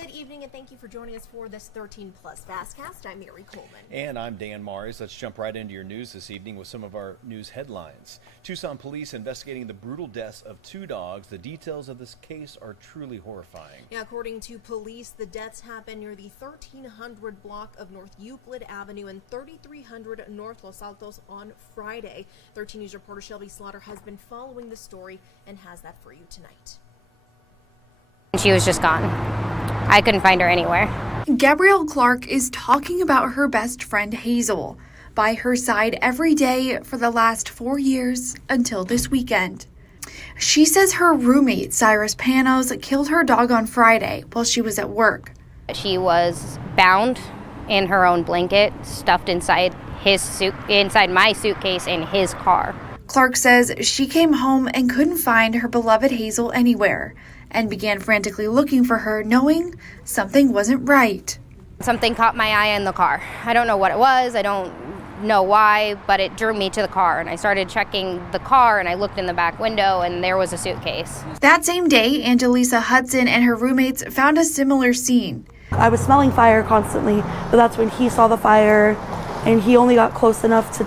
Good evening, and thank you for joining us for this 13 Plus FastCast. I'm Mary Coleman. And I'm Dan Mars. Let's jump right into your news this evening with some of our news headlines. Tucson police investigating the brutal deaths of two dogs. The details of this case are truly horrifying. Yeah, according to police, the deaths happened near the 1300 block of North Euclid Avenue and 3300 North Los Altos on Friday. 13 News reporter Shelby Slaughter has been following the story and has that for you tonight. She was just gone. I couldn't find her anywhere. Gabrielle Clark is talking about her best friend Hazel, by her side every day for the last 4 years until this weekend. She says her roommate, Cyrus Panos, killed her dog on Friday while she was at work. She was bound in her own blanket, stuffed inside my suitcase in his car. Clark says she came home and couldn't find her beloved Hazel anywhere, and began frantically looking for her, knowing something wasn't right. Something caught my eye in the car. I don't know what it was, I don't know why, but it drew me to the car, and I started checking the car, and I looked in the back window, and there was a suitcase. That same day, Angelisa Hudson and her roommates found a similar scene. I was smelling fire constantly, but that's when he saw the fire, and he only got close enough to,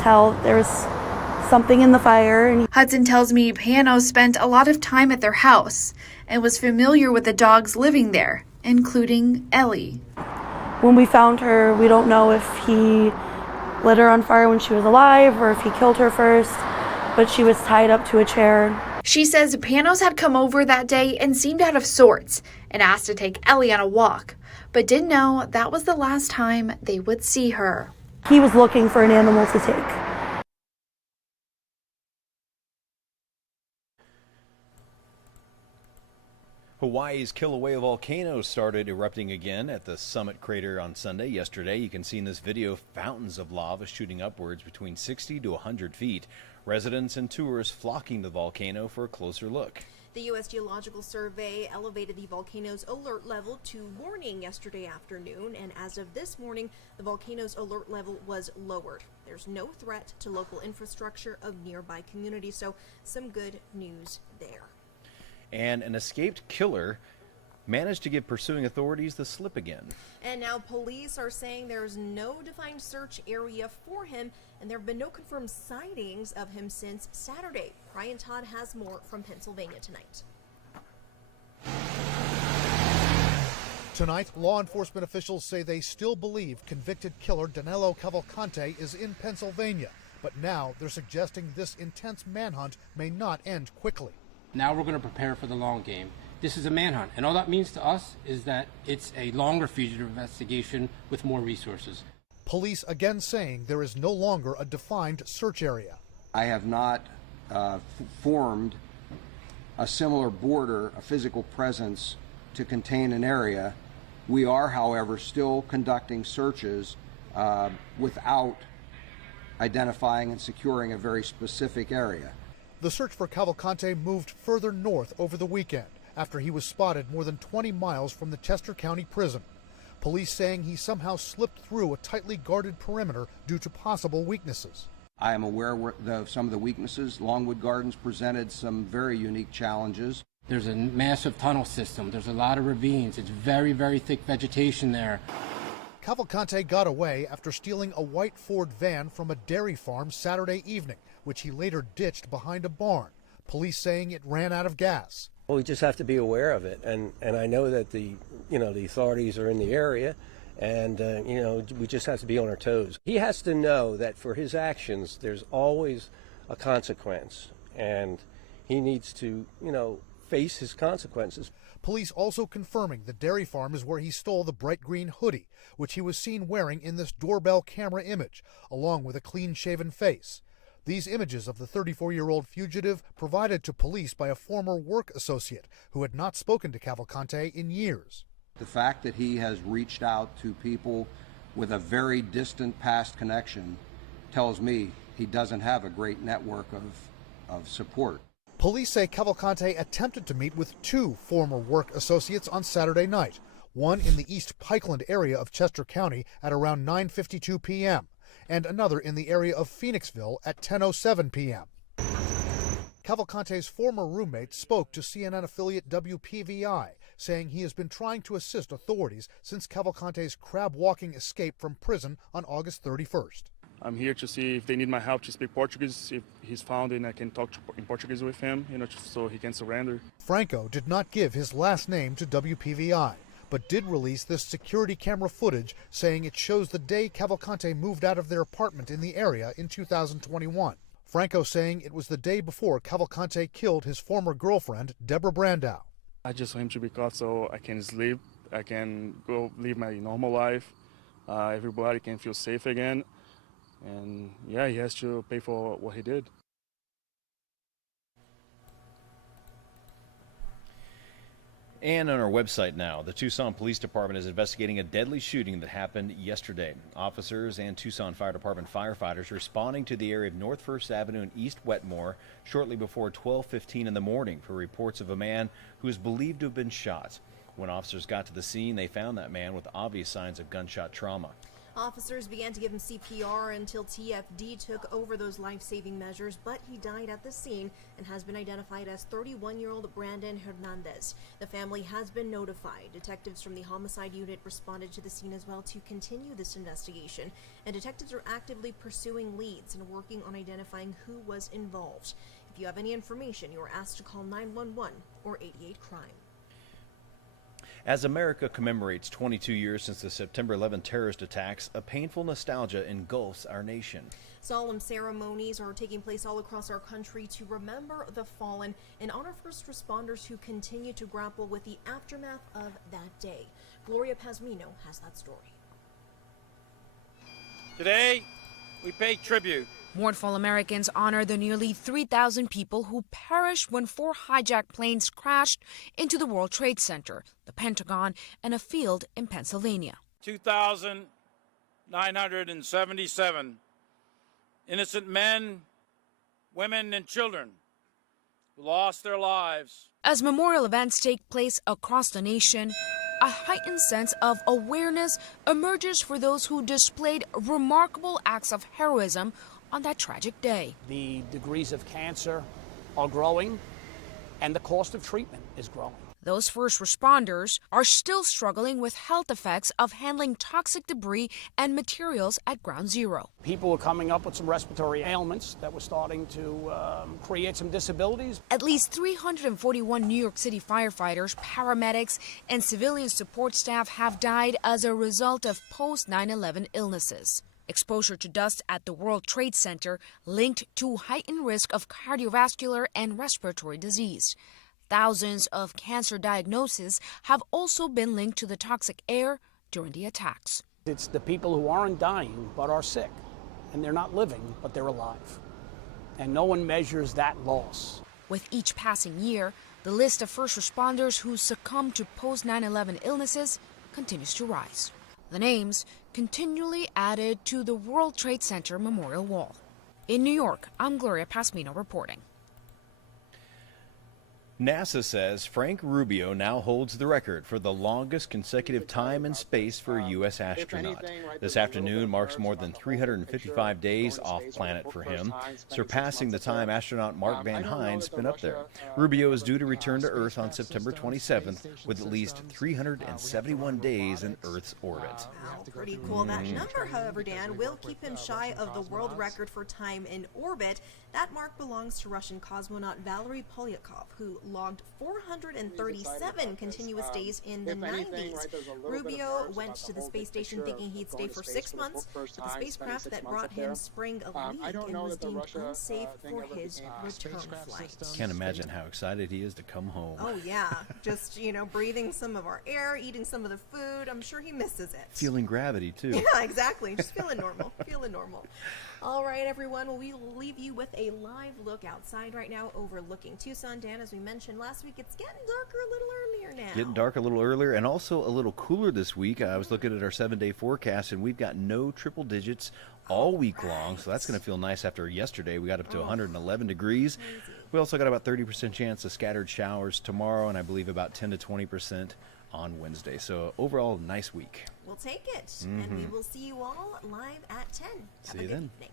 tell there was something in the fire. And Hudson tells me Panos spent a lot of time at their house and was familiar with the dogs living there, including Ellie. When we found her, we don't know if he lit her on fire when she was alive or if he killed her first, but she was tied up to a chair. She says Panos had come over that day and seemed out of sorts and asked to take Ellie on a walk, but didn't know that was the last time they would see her. He was looking for an animal to take. Hawaii's Kilauea volcano started erupting again at the summit crater on Sunday. Yesterday, you can see in this video fountains of lava shooting upwards between 60 to 100 feet. Residents and tourists flocking to the volcano for a closer look. The U.S. Geological Survey elevated the volcano's alert level to warning yesterday afternoon, and as of this morning, the volcano's alert level was lowered. There's no threat to local infrastructure of nearby communities, so some good news there. And an escaped killer managed to give pursuing authorities the slip again. And now police are saying there's no defined search area for him, and there have been no confirmed sightings of him since Saturday. Brian Todd has more from Pennsylvania tonight. Tonight, law enforcement officials say they still believe convicted killer Danilo Cavalcante is in Pennsylvania, but now they're suggesting this intense manhunt may not end quickly. Now we're going to prepare for the long game. This is a manhunt, and all that means to us is that it's a longer fugitive investigation with more resources. Police again saying there is no longer a defined search area. I have not formed a similar border, a physical presence to contain an area. We are, however, still conducting searches without identifying and securing a very specific area. The search for Cavalcante moved further north over the weekend after he was spotted more than 20 miles from the Chester County prison. Police saying he somehow slipped through a tightly guarded perimeter due to possible weaknesses. I am aware of some of the weaknesses. Longwood Gardens presented some very unique challenges. There's a massive tunnel system. There's a lot of ravines. It's very, very thick vegetation there. Cavalcante got away after stealing a white Ford van from a dairy farm Saturday evening, which he later ditched behind a barn. Police saying it ran out of gas. Well, we just have to be aware of it, and I know that the authorities are in the area, and we just have to be on our toes. He has to know that for his actions, there's always a consequence, and he needs to, face his consequences. Police also confirming the dairy farm is where he stole the bright green hoodie, which he was seen wearing in this doorbell camera image, along with a clean-shaven face. These images of the 34-year-old fugitive provided to police by a former work associate who had not spoken to Cavalcante in years. The fact that he has reached out to people with a very distant past connection tells me he doesn't have a great network of support. Police say Cavalcante attempted to meet with two former work associates on Saturday night, one in the East Pikeland area of Chester County at around 9:52 p.m., and another in the area of Phoenixville at 10:07 p.m. Cavalcante's former roommate spoke to CNN affiliate WPVI, saying he has been trying to assist authorities since Cavalcante's crab-walking escape from prison on August 31st. I'm here to see if they need my help to speak Portuguese, if he's found and I can talk in Portuguese with him, just so he can surrender. Franco did not give his last name to WPVI, but did release this security camera footage saying it shows the day Cavalcante moved out of their apartment in the area in 2021. Franco saying it was the day before Cavalcante killed his former girlfriend, Deborah Brandow. I just want him to be caught so I can sleep, I can go live my normal life, everybody can feel safe again, and yeah, he has to pay for what he did. And on our website now, the Tucson Police Department is investigating a deadly shooting that happened yesterday. Officers and Tucson Fire Department firefighters responding to the area of North 1st Avenue and East Wetmore shortly before 12:15 in the morning for reports of a man who is believed to have been shot. When officers got to the scene, they found that man with obvious signs of gunshot trauma. Officers began to give him CPR until TFD took over those life-saving measures, but he died at the scene and has been identified as 31-year-old Brandon Hernandez. The family has been notified. Detectives from the homicide unit responded to the scene as well to continue this investigation, and detectives are actively pursuing leads and working on identifying who was involved. If you have any information, you are asked to call 911 or 88-CRIME. As America commemorates 22 years since the September 11 terrorist attacks, a painful nostalgia engulfs our nation. Solemn ceremonies are taking place all across our country to remember the fallen and honor first responders who continue to grapple with the aftermath of that day. Gloria Pazmino has that story. Today, we pay tribute. Mournful Americans honor the nearly 3,000 people who perished when 4 hijacked planes crashed into the World Trade Center, the Pentagon, and a field in Pennsylvania. 2,977 innocent men, women, and children who lost their lives. As memorial events take place across the nation, a heightened sense of awareness emerges for those who displayed remarkable acts of heroism on that tragic day. The degrees of cancer are growing, and the cost of treatment is growing. Those first responders are still struggling with health effects of handling toxic debris and materials at Ground Zero. People were coming up with some respiratory ailments that were starting to create some disabilities. At least 341 New York City firefighters, paramedics, and civilian support staff have died as a result of post-9/11 illnesses. Exposure to dust at the World Trade Center linked to heightened risk of cardiovascular and respiratory disease. Thousands of cancer diagnoses have also been linked to the toxic air during the attacks. It's the people who aren't dying but are sick, and they're not living but they're alive. And no one measures that loss. With each passing year, the list of first responders who succumbed to post-9/11 illnesses continues to rise. The names continually added to the World Trade Center Memorial Wall. In New York, I'm Gloria Pazmino reporting. NASA says Frank Rubio now holds the record for the longest consecutive time and space for a U.S. astronaut. This afternoon marks more than 355 days off planet for him, surpassing the time astronaut Mark Van Hine spent up there. Rubio is due to return to Earth on September 27th with at least 371 days in Earth's orbit. Wow, pretty cool. That number, however, Dan, will keep him shy of the world record for time in orbit. That mark belongs to Russian cosmonaut Valery Polyakov, who logged 437 continuous days in the 90s. Rubio went to the space station thinking he'd stay for 6 months, but the spacecraft that brought him sprang a leak and was deemed unsafe for his return flight. Can't imagine how excited he is to come home. Oh yeah, just, breathing some of our air, eating some of the food. I'm sure he misses it. Feeling gravity, too. Yeah, exactly. Just feeling normal. All right, everyone. Well, we will leave you with a live look outside right now overlooking Tucson. Dan, as we mentioned last week, it's getting darker a little earlier now. Getting dark a little earlier and also a little cooler this week. I was looking at our 7-day forecast, and we've got no triple digits all week long, so that's going to feel nice after yesterday. We got up to 111 degrees. Crazy. We also got about 30% chance of scattered showers tomorrow, and I believe about 10 to 20% on Wednesday. So overall, nice week. We'll take it, and we will see you all live at 10. See you then. Evening.